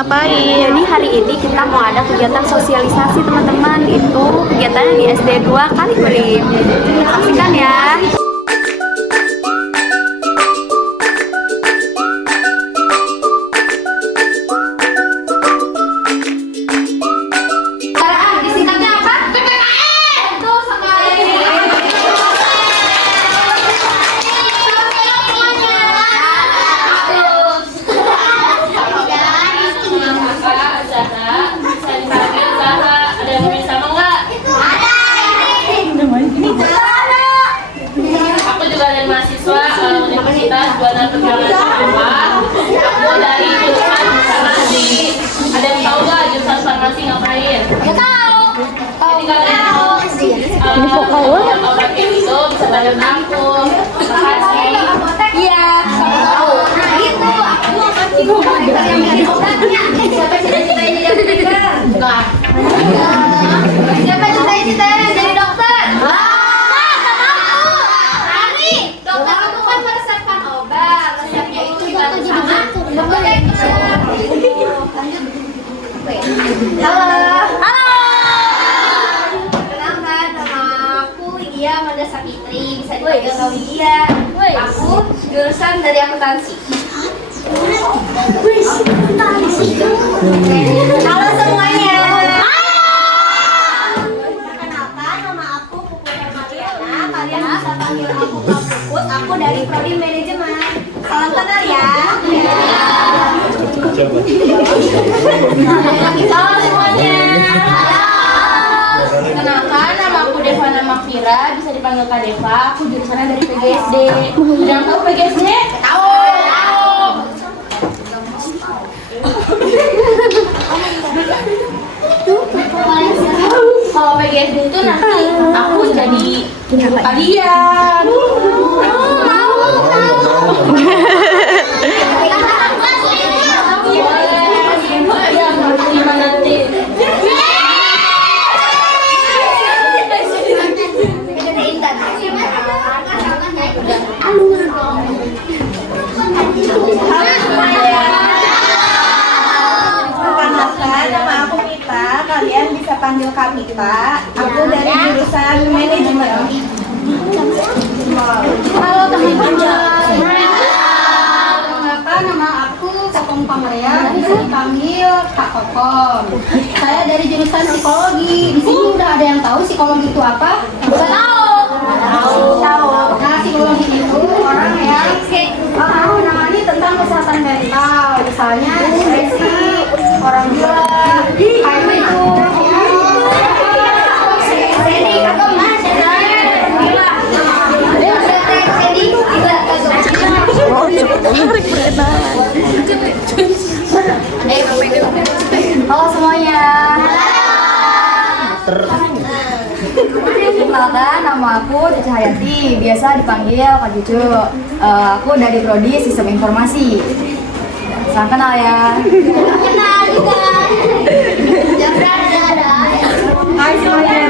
ngapain? Jadi hari ini kita mau ada kegiatan sosialisasi teman-teman. Itu kegiatannya di SD 2 Kaliberim. Saksikan ya. Universitas Buana Perjuangan Jawa. Aku dari jurusan farmasi. Ada yang tahu nggak jurusan farmasi ngapain? Ya tahu. Jadi kalian obat itu bisa banyak nampung. Makasih. Iya. Tahu. Nah itu aku akan coba yang dari obatnya. Siapa cita-citanya jadi dokter? Bukan. Siapa cita-citanya jadi dokter? Halo. Kenalkan, nama aku Lydia Amanda Sapitri, bisa dipanggil Kak Lydia. Aku jurusan dari akuntansi. Halo semuanya. Perkenalkan, nama aku Puput Hermaliana. Kalian bisa panggil aku Kak Puput. Aku dari Prodi Manajemen. Salam kenal ya. Halo semuanya. Kenalkan, nama aku Devana Makfira, bisa dipanggil Kak Deva. Aku jurusannya dari PGSD. Udah tahu PGSD? Tahu. Kalau PGSD itu nanti aku jadi guru kalian. Nama aku Mita, kalian bisa panggil Kak Mita. Aku dari jurusan manajemen. Halo teman-teman. Kenalkan, nama aku Kokom Pamrea, bisa dipanggil Kak Kokom. Saya dari jurusan psikologi. Di sini udah ada yang tahu psikologi itu apa? Tahu. Nah, psikologi itu orang yang menangani tentang kesehatan mental, misalnya depresi, orang gila, kayak gitu. Halo semuanya. Kenalkan, nama aku Cici Hayati, biasa dipanggil Kak Cucu. Aku dari Prodi Sistem Informasi. Salam kenal ya. Kenal juga. Hai semuanya.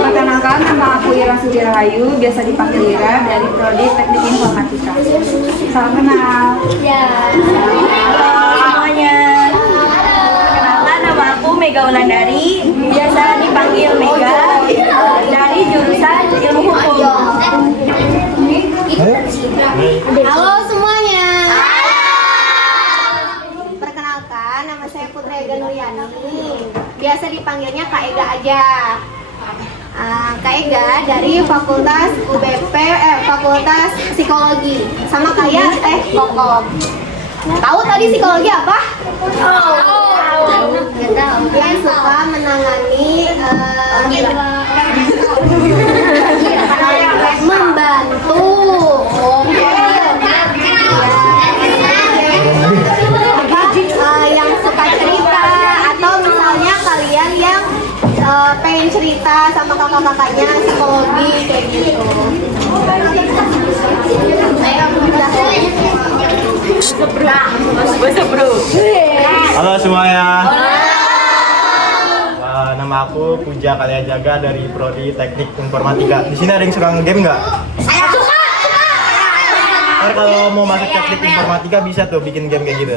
Perkenalkan, nama aku Ira Sudi Rahayu, biasa dipanggil Ira, dari Prodi Teknik Informatika. Salam kenal. Ya. Halo semuanya. Perkenalkan, nama aku Mega Wulandari, biasa dipanggil Mega, dari jurusan Ilmu Hukum. Halo semuanya. Perkenalkan, nama saya Putri Ega Nuryani. Biasa dipanggilnya Kak Ega aja. Kak Ega dari Fakultas Fakultas Psikologi. Sama kayak Kokom. Tahu tadi psikologi apa? Yang suka menangani membantu. Yang suka cerita, atau misalnya kalian yang pengen cerita sama kakak-kakaknya psikologi kayak gitu. Halo semuanya. Nama aku Puja Kalyajaga dari Prodi Teknik Informatika. Di sini ada yang suka nge-game nggak? Saya suka. Ntar kalau mau masuk teknik informatika bisa tuh bikin game kayak gitu.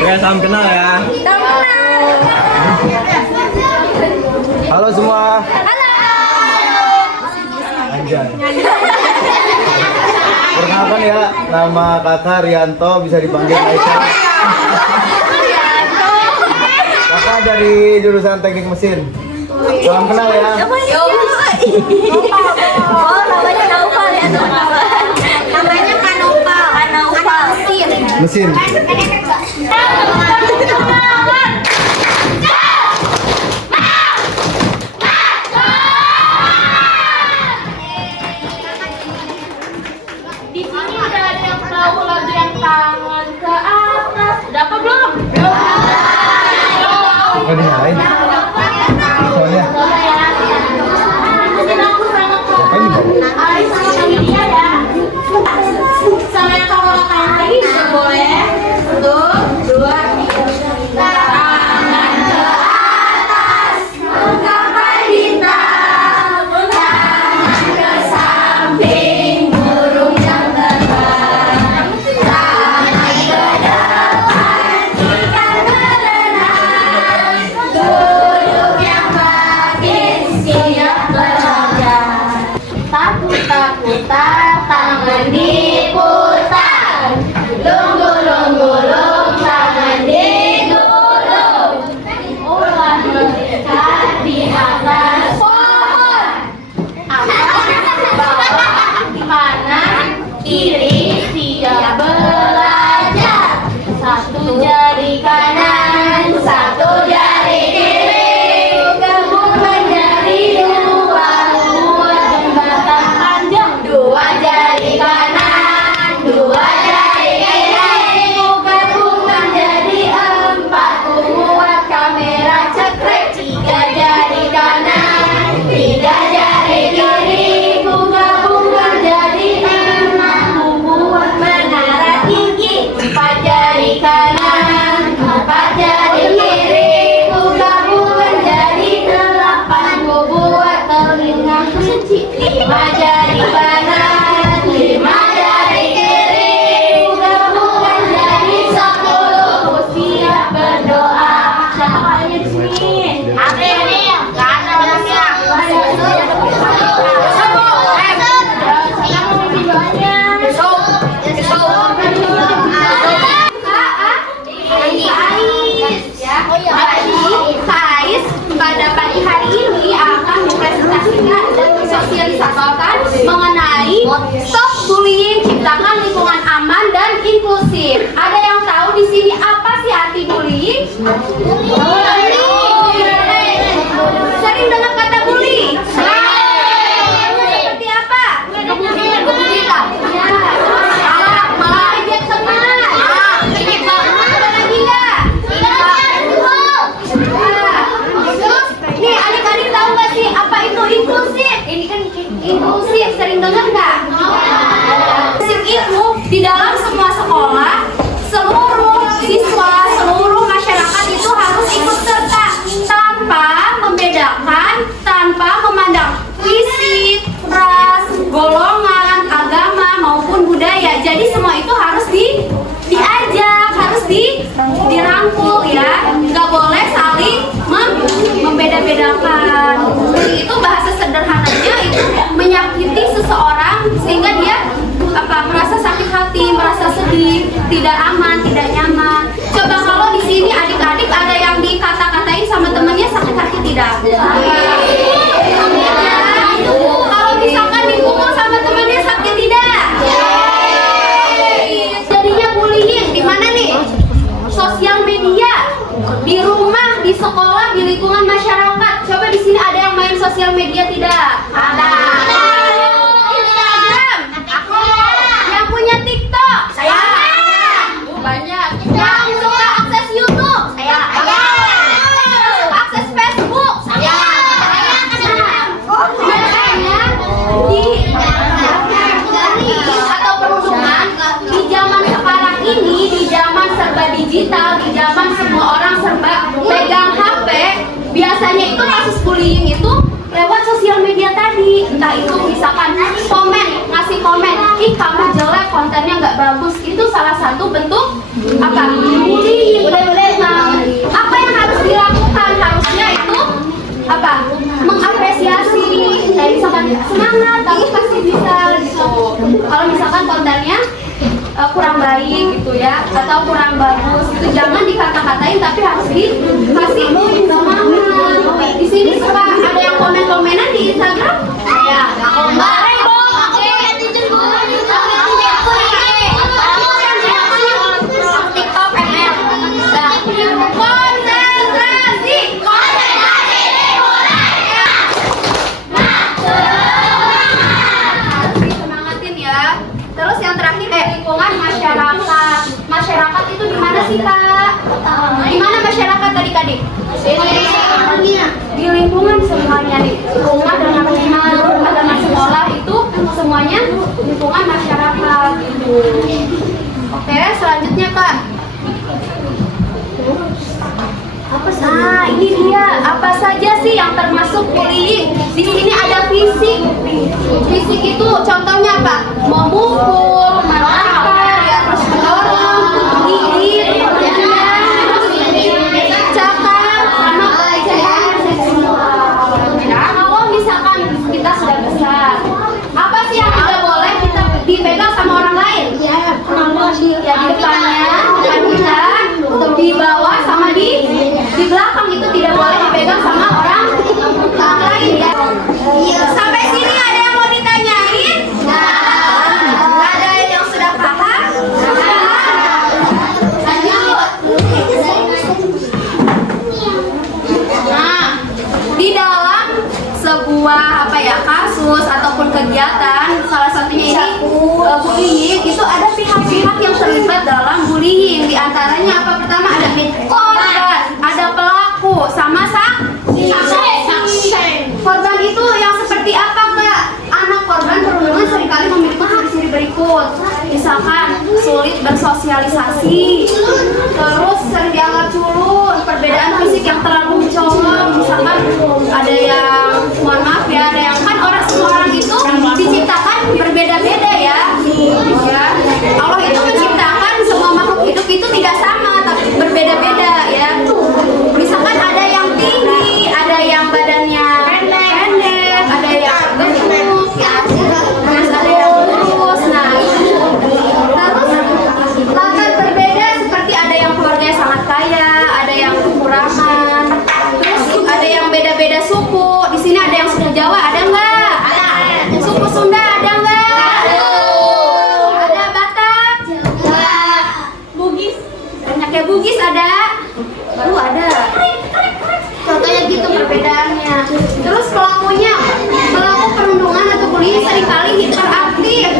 Oke, salam kenal ya. Halo semua. Anjay. Perkenalkan ya, nama kakak Rianto, bisa dipanggil Aisyah. Kakak dari jurusan teknik mesin. Salam kenal ya. Oh, namanya Naufal ya, namanya Kanaufal. Mesin. Di sini udah ada yang tahu lagu yang tangan ke atas. Udah apa belum? Oh, dinyalain. Soalnya. Nanti aku sama Ngapain di bawah? Alis sama kami dia ya. Sama yang kamu lakukan lagi juga boleh. 1, 2, 3. Tangan ke atas, menggapai bintang. Tangan ke samping, burung yang terbang. Tangan ke depan, ikan berenang. Duduk yang makin siap bekerja. Putar-putar, tangan diputar. Lunggu-lunggu-lung, tangan digulung. Ular mendekat di atas pohon. Bawah, kanan, kiri, siap belajar. Satu jari kanan, satu jari kiri. Gabung menjadi dua, buat jembatan panjang. Dua jari kanan, dua jari kiri. Gabung menjadi 4, buat kamera cekrek. 3 jari kanan, 3 jari kiri. Gabung menjadi 6, buat menara tinggi. 4 jari kanan, 4 jari kiri. Gabung menjadi 8, buat telinga kelinci. 5 jari kanan, 5 jari kiri. Gabung menjadi 10, siap berdoa. Siapa kalian di sini? Ada ini, nggak ada orangnya. Siapa mau bikin doanya? Ais pada pagi hari ini akan mempresentasikan dan mensosialisasikan mengenai stop bullying, ciptakan lingkungan aman dan inklusif. Ada yang tahu di sini apa sih arti bullying? Sering dengar kata bully? Seperti apa? Malah ejek teman. Ada lagi nggak? Nih, adik-adik tahu nggak sih apa itu inklusif? Ini kan inklusif, sering dengar nggak? Inklusif itu di dalam semua sekolah, seluruh siswa, seluruh masyarakat itu harus ikut serta tanpa membedakan, tanpa memandang fisik, ras, golongan, agama maupun budaya. Jadi semua itu harus diajak, harus dirangkul ya. Nggak boleh saling membeda-bedakan. Itu bahasa sederhananya itu menyakiti seseorang sehingga dia merasa sakit hati, merasa sedih, tidak aman, tidak nyaman. Coba kalau di sini adik-adik ada yang dikata-katain sama temannya sakit hati tidak? Kalau misalkan dipukul sama temannya sakit tidak? Jadinya bullying di mana nih? Sosial media, di rumah, di sekolah, di lingkungan masyarakat. Coba di sini ada yang main sosial media tidak? Ada. Instagram. Aku. Yang punya TikTok. Saya. Banyak. Yang suka akses YouTube. Saya. Akses Facebook. Saya. Makanya atau perundungan di zaman sekarang ini, di zaman serba digital, di zaman semua orang serba pegang HP, biasanya itu kasus bullying itu lewat sosial media tadi. Entah itu misalkan komen, ngasih komen, ih kamu jelek, kontennya nggak bagus, itu semangat, kamu pasti bisa gitu. Kalau misalkan kontennya kurang baik gitu ya, atau kurang bagus, itu jangan dikata-katain, tapi harus dikasih semangat. Di sini suka ada yang komen-komenan di Instagram? Ya, aku TikTok ML. Semangatin ya. Terus yang terakhir lingkungan masyarakat. Masyarakat itu di mana sih Kak? Di mana masyarakat adik-adik? Di lingkungan semuanya nih. Rumah dan lingkungan dan sekolah itu semuanya lingkungan masyarakat gitu. Oke, selanjutnya Kak. Nah, ini dia. Apa saja sih yang termasuk bullying? Di sini ada fisik. Fisik itu contohnya apa? Memukul, menampar, ya, terus mendorong, gigit, cakar, sama pelecehan seksual. Nah, kalau misalkan kita sudah besar, apa sih yang tidak boleh kita dipegang sama orang lain? Ya, di depannya, depan kita, di bawah, sama di belakang itu tidak boleh dipegang sama orang lain ya. Sampai sini ada yang mau ditanyain? Ada yang sudah paham? Lanjut. Nah, di dalam sebuah kasus ataupun kegiatan, salah satunya ini bullying, itu ada pihak-pihak yang terlibat dalam bullying. Di antaranya apa? Pertama ada korban, ada pelaku, sama saksi. Korban itu yang seperti apa Kak? Anak korban perundungan seringkali memiliki ciri-ciri berikut. Misalkan sulit bersosialisasi, terus sering dianggap culun, perbedaan fisik yang terlalu mencolok. Misalkan ada yang, mohon maaf ya, ada yang kan semua orang itu diciptakan berbeda-beda ya. Allah itu menciptakan semua makhluk hidup itu tidak sama, tapi berbeda-beda ya. Misalkan ada yang tinggi, ada yang badannya pendek, ada yang gemuk ya, terus ada yang kurus. Nah, terus latar berbeda, seperti ada yang keluarganya sangat kaya, ada yang kekurangan, terus ada yang beda-beda suku. Di sini ada yang suku Jawa, ada nggak? Suku Sunda ada nggak? Ada Batak? Bugis? Banyaknya Bugis ada? Ada. Contohnya gitu perbedaannya. Terus pelaku perundungan atau bullying seringkali hiperaktif,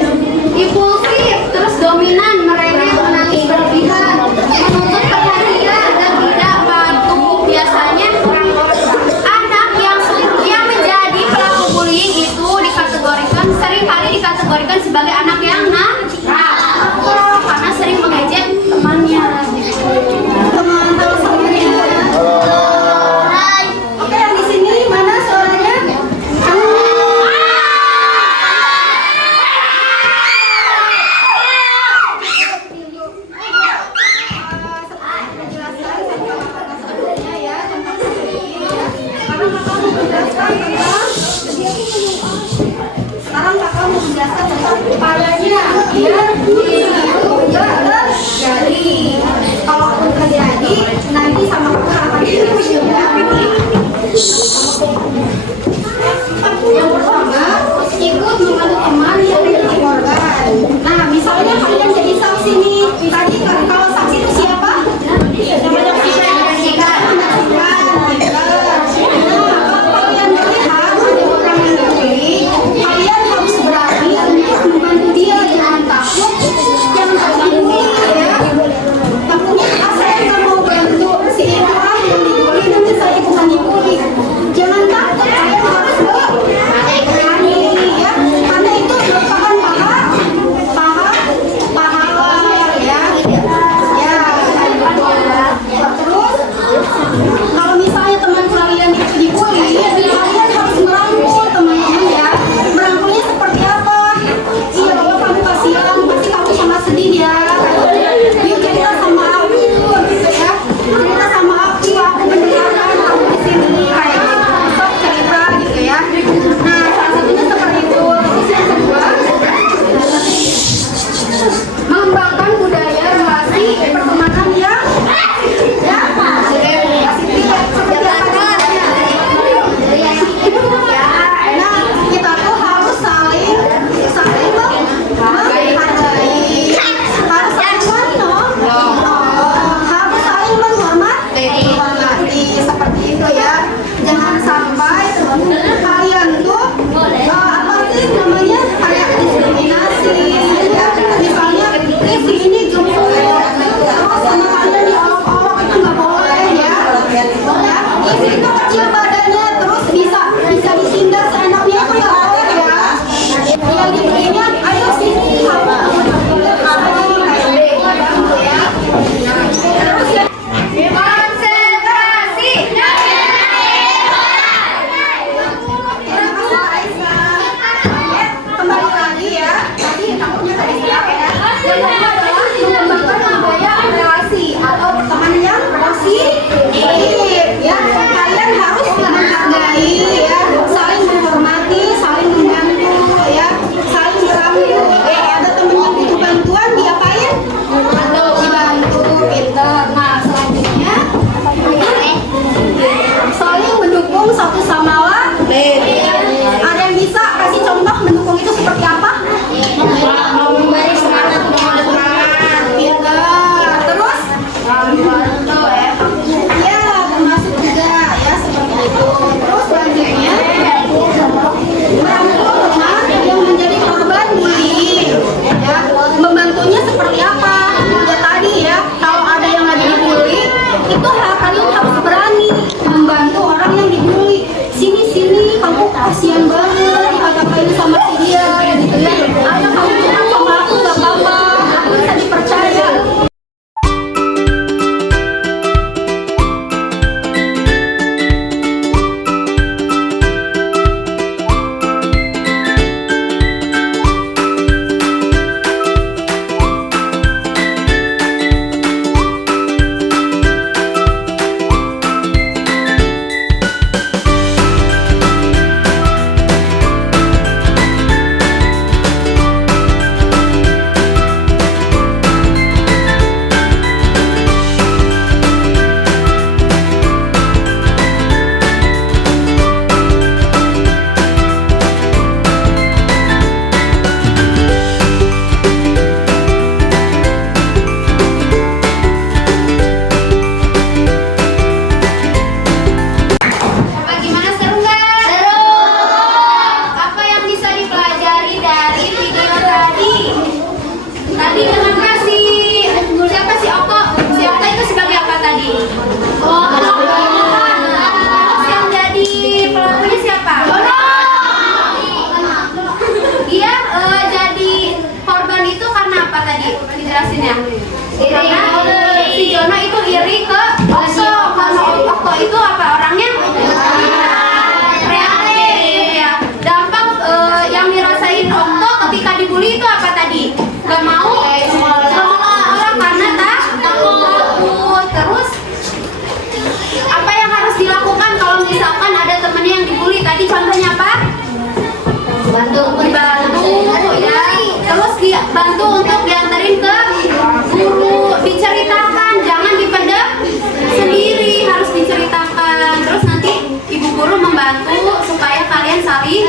impulsif, terus dominan, merengek, menangis berlebihan, menuntut perhatian dan tidak patuh. Biasanya anak yang menjadi pelaku bullying itu seringkali dikategorikan sebagai anak yang nakal karena sering mengejek temannya. Teman-teman semuanya. Oke, yang di sini mana suaranya? Sekarang kakak mau menjelaskan tentang kepalanya biar jadi kalaupun terjadi nanti sama kakak akan yang pertama ikut membantu teman yang menjadi korban. Nah, misalnya kalian jadi saksi nih. Tadi kalau saksi itu siapa? Namanya menyaksikan. Kalian melihat ada orang yang bullying, kalian harus berani untuk membantu dia, jangan takut, jangan takut ya. Takutnya saya nggak mau bantu si orang yang dibully, nanti saya ikutan membantu supaya kalian saling